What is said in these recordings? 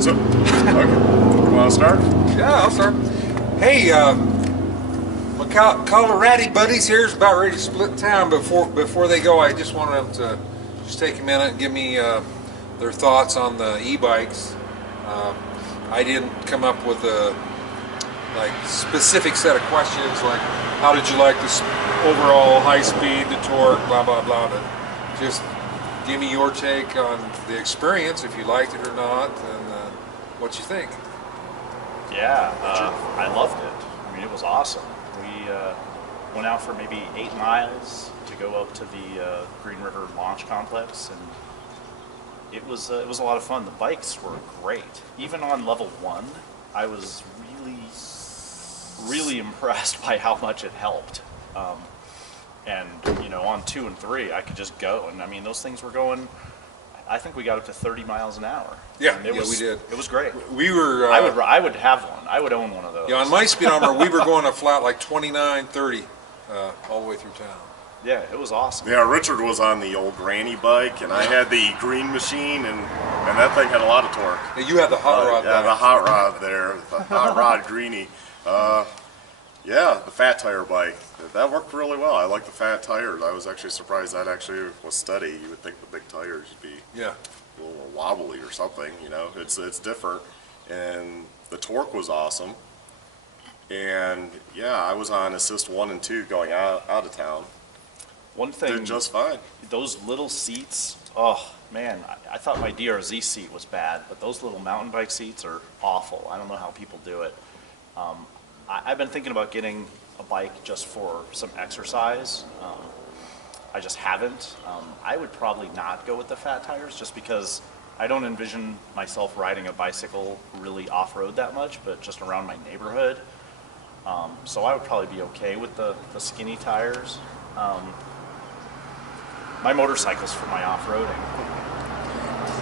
So, okay. You want to start? Yeah, I'll start. Hey, my Colorado buddies here is about ready to split town. Before they go, I just wanted them to just take a minute and give me their thoughts on the e-bikes. I didn't come up with a specific set of questions like how did you like this overall high speed, the torque, blah blah blah. But just give me your take on the experience, if you liked it or not, and what you think. Yeah, I loved it. I mean, it was awesome. We went out for maybe 8 miles to go up to the Green River Launch Complex, and it was a lot of fun. The bikes were great. Even on level 1, I was really impressed by how much it helped. And on 2 and 3, I could just go, and I mean, those things were going. I think we got up to 30 miles an hour. Yeah, we did. It was great. We were. I would have one. I would own one of those. Yeah, on my speedometer, we were going a flat like 29, 30 all the way through town. Yeah, it was awesome. Yeah, Richard was on the old granny bike, and I had the green machine, and that thing had a lot of torque. Yeah, you had the hot rod. Yeah, the hot rod there, the hot rod greenie. Yeah, the fat tire bike. That worked really well. I like the fat tires. I was actually surprised that actually was steady. You would think the big tires would be a little wobbly or something. It's different, and the torque was awesome. And yeah, I was on assist 1 and 2 going out of town. One thing, did just fine. Those little seats. Oh man, I thought my DRZ seat was bad, but those little mountain bike seats are awful. I don't know how people do it. I've been thinking about getting a bike just for some exercise. I just haven't. I would probably not go with the fat tires just because I don't envision myself riding a bicycle really off-road that much, but just around my neighborhood. So I would probably be okay with the skinny tires. My motorcycle's for my off-roading.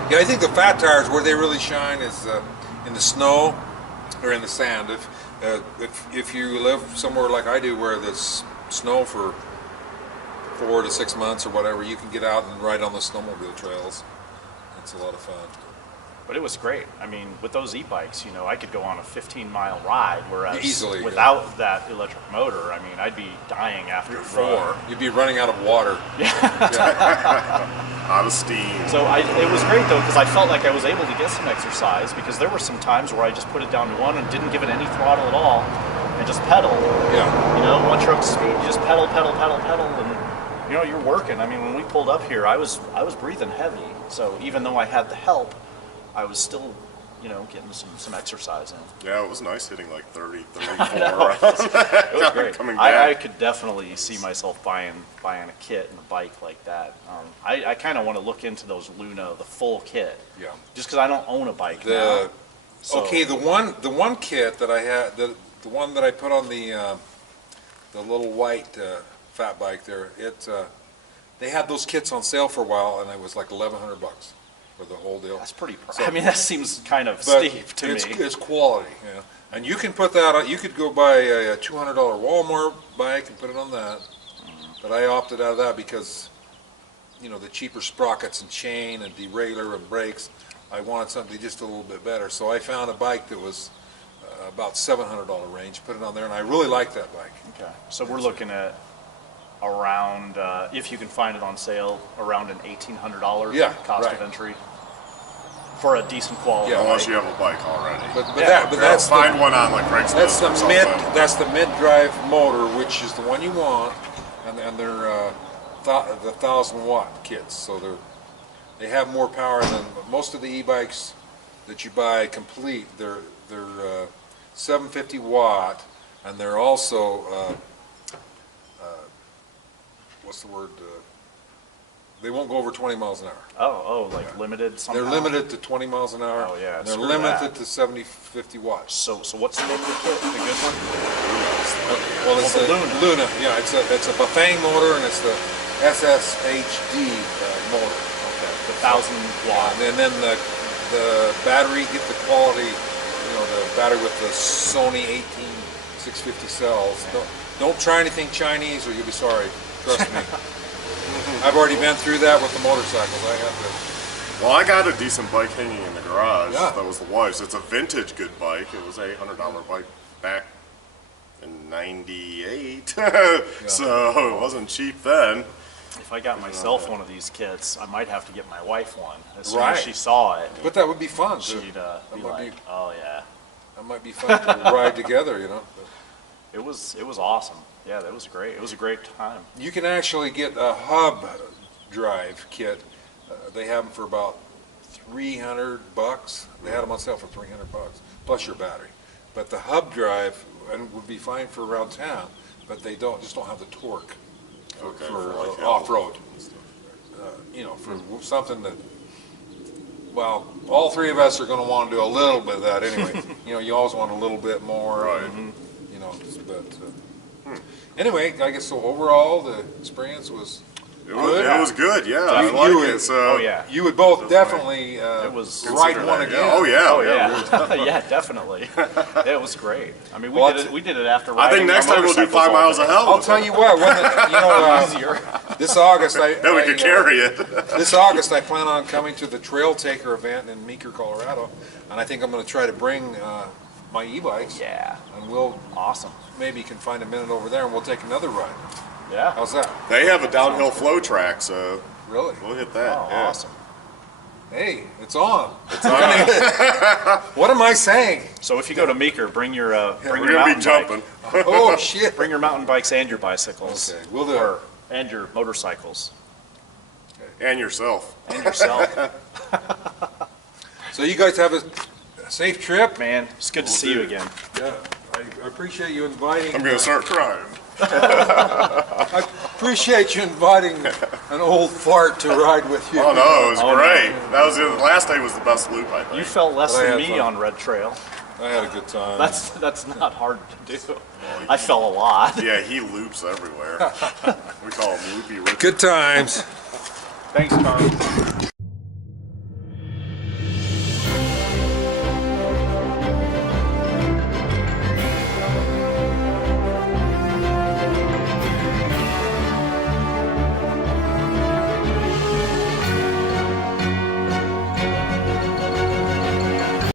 Yeah, I think the fat tires, where they really shine is in the snow or in the sand. If you live somewhere like I do where there's snow for 4 to 6 months or whatever, you can get out and ride on the snowmobile trails. It's a lot of fun. But it was great. I mean, with those e-bikes, I could go on a 15-mile ride, whereas easily, without that electric motor, I mean, I'd be dying after 4. You'd be running out of water. Yeah. Out of steam. So it was great, though, because I felt like I was able to get some exercise, because there were some times where I just put it down to 1 and didn't give it any throttle at all, and just pedal. Yeah. Once you're up to speed, you just pedal, and you're working. I mean, when we pulled up here, I was breathing heavy. So even though I had the help, I was still, getting some exercise in. Yeah, it was nice hitting like 30, 34. It was great. Coming back. I could definitely see myself buying a kit and a bike like that. I kind of want to look into those Luna, the full kit. Yeah. Just because I don't own a bike now. Okay, the one kit that I had, the one that I put on the little white fat bike there, they had those kits on sale for a while, and it was like $1,100 for the whole deal. That's pretty. I mean, that seems kind of steep to me. It's quality, and you can put that on. You could go buy a $200 Walmart bike and put it on that. But I opted out of that because, the cheaper sprockets and chain and derailleur and brakes. I wanted something just a little bit better, so I found a bike that was about $700 range. Put it on there, and I really like that bike. Okay, so we're looking at around, if you can find it on sale, around an $1,800 cost of entry for a decent quality. Yeah, unless you have a bike already. But that's find one on like Craigslist. That's the mid-drive motor, which is the one you want, and they're the 1,000-watt kits, so they have more power than most of the e-bikes that you buy complete. They're 750 watt, and they're also what's the word? They won't go over 20 miles an hour. Like limited somehow? They're limited to 20 miles an hour. Oh yeah, and they're limited to 50 watts. So what's the name of the kit? The good one? Well, it's the Luna. Yeah, it's a Bafang motor, and it's the SSHD motor. Okay, the 1,000-watt. And then the battery, get the quality, the battery with the Sony 18650 cells. Don't try anything Chinese or you'll be sorry. Trust me. I've already been through that with the motorcycles. I have to Well, I got a decent bike hanging in the garage. Yeah. That was the wife's. It's a vintage good bike. It was a $100 bike back in '98, so it wasn't cheap then. If I got myself one of these kits, I might have to get my wife one. As soon Right. as she saw it, But that would be fun. she'd be might like, be- "Oh yeah." That might be fun to ride together, you know. It was awesome. Yeah, that was great. It was a great time. You can actually get a hub drive kit. They have them for about $300. They had them on sale for $300 plus your battery. But the hub drive and would be fine for around town, but they just don't have the torque for, Okay, for for like off-road. You know, for something that, well, all three of us are going to want to do a little bit of that anyway. You know, you always want a little bit more. Right. You know, but anyway, I guess so. Overall, the experience was It was good, yeah. You- I like you it. would- So Oh yeah. You would both definitely It was- ride consider one that, again. yeah. Oh yeah. Oh yeah. Yeah, definitely. It was great. I mean, Well, we did it after I riding think next our time we'll do motorcycles 5 all miles day. of hell. I'll tell you what, Easier. this August, Then we could carry it. this August I plan on coming to the Trail Taker event in Meeker, Colorado, and I think I'm going to try to bring my e-bikes, Yeah. and we'll Awesome. maybe can find a minute over there, and we'll take another ride. Yeah. How's that? They have a downhill flow track, so Really? we'll hit that. Oh, yeah. awesome. Hey, it's on. It's on. What am I saying? So if you go to Meeker, bring your We're gonna be jumping. Oh shit! Bring your mountain bikes and your bicycles. Okay, we'll do it. And your motorcycles. And yourself. And yourself. So you guys have a safe trip. Man, it's good to see you again. Yeah, I appreciate you inviting. I'm gonna start crying. I appreciate you inviting an old fart to ride with you. Oh no, it was Oh, no. great. That was the last day was the best loop, I think. You felt less But I than had me fun. on Red Trail. I had a good time. That's not hard to do. I fell a lot. Yeah, he loops everywhere. We call him Loopy Richard. Good times. Thanks, Tom.